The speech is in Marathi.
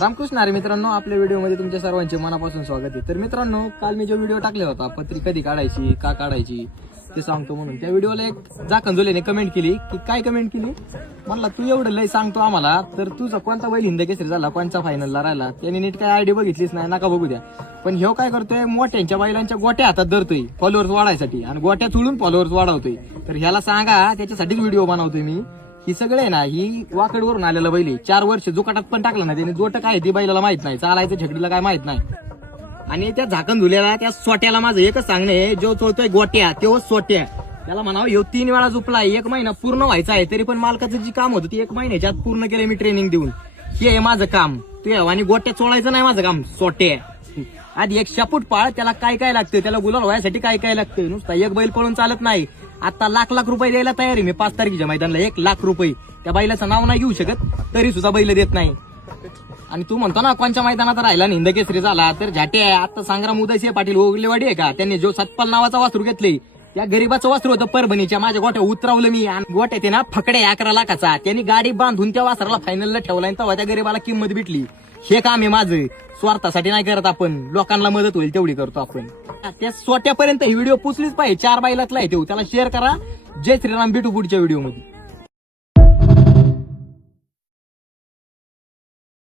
रामकृष्ण हरी मित्रांनो, आपल्या व्हिडिओमध्ये तुमच्या सर्वांचे मनापासून स्वागत आहे। तर मित्रांनो, काल मी जो व्हिडिओ टाकला होता पत्री कधी काढायची का काढायची ते सांगतो म्हणून, त्या व्हिडिओला एक जाखंजुलेने कमेंट केली की काय कमेंट केली, म्हणला तू एवढं लय सांगतो आम्हाला, तर तुझा कोणता बैल हिंद केसरी झाला, कोणचा फायनलला राहिला, त्याने नीट काय आयडी बघितलीच नाही, नका बघू द्या। पण ह्यो काय करतोय, मोठ्यांच्या बैलांच्या गोट्या हातात धरतोय फॉलोअर्स वाढायसाठी आणि गोट्या चुळून फॉलोअर्स वाढवतोय। तर ह्याला सांगा, त्याच्यासाठीच व्हिडिओ बनवतोय मी। ही सगळे ना, ही वाकडवरून आलेलं बैल 4 वर्ष जुकाटात पण टाकलं ना त्याने, जोट काय ती बैलाला माहित नाही, चालायचं छकडीला काय माहित नाही। आणि त्या झाकण धुल्याला त्या सोट्याला माझं एकच सांगणे आहे, जो चोळतोय गोट्या तेव्हाच सोट्या, त्याला म्हणावं ह्यो 3 वेळा झोपलाय, 1 महिना पूर्ण व्हायचा आहे, तरी पण मालकाचं जी काम होतं ती 1 महिन्याच्या आत पूर्ण केलं मी ट्रेनिंग देऊन। हे आहे माझं काम, तू आणि गोट्या चोळायचं नाही माझं काम, सोट्या। आधी एक शापूट पाळ, त्याला काय काय लागतं, त्याला गुलाल व्हायसाठी काय काय लागतं, नुसता एक बैल पळून चालत नाही। आता लाख रुपये द्यायला तयार आहे मी 5 तारखेच्या मैदानाला, 1 लाख रुपये। त्या बैलाचं नाव नाही घेऊ शकत तरी सुद्धा बैल देत नाही। आणि तू म्हणतो ना कोणच्या मैदानात राहिला हिंद केसरी झाला, तर झाटे आता संग्राम उदयसिंह पाटील ओगलेवाडी आहे का, त्यांनी जो 7 नावाचा वासरू घेतले, त्या गरीबाचं वासरू होतं परभणीच्या, माझ्या गोट्या उतरवलं मी, आणि गोट्या ते ना फकडे 11 लाखाचा, त्यांनी गाडी बांधून त्या वासराला फायनलला ठेवला, तेव्हा त्या गरीबाला किंमत भेटली। हे काम आहे माझं, स्वार्थासाठी नाही करत आपण, लोकांना मदत होईल तेवढी करतो आपण। त्या सोट्यापर्यंत ही व्हिडिओ पोचलीच पाहिजे, 4 बैलातला आहे तो, त्याला शेअर करा। जय श्रीराम, भेटू पुढच्या व्हिडिओ मध्ये।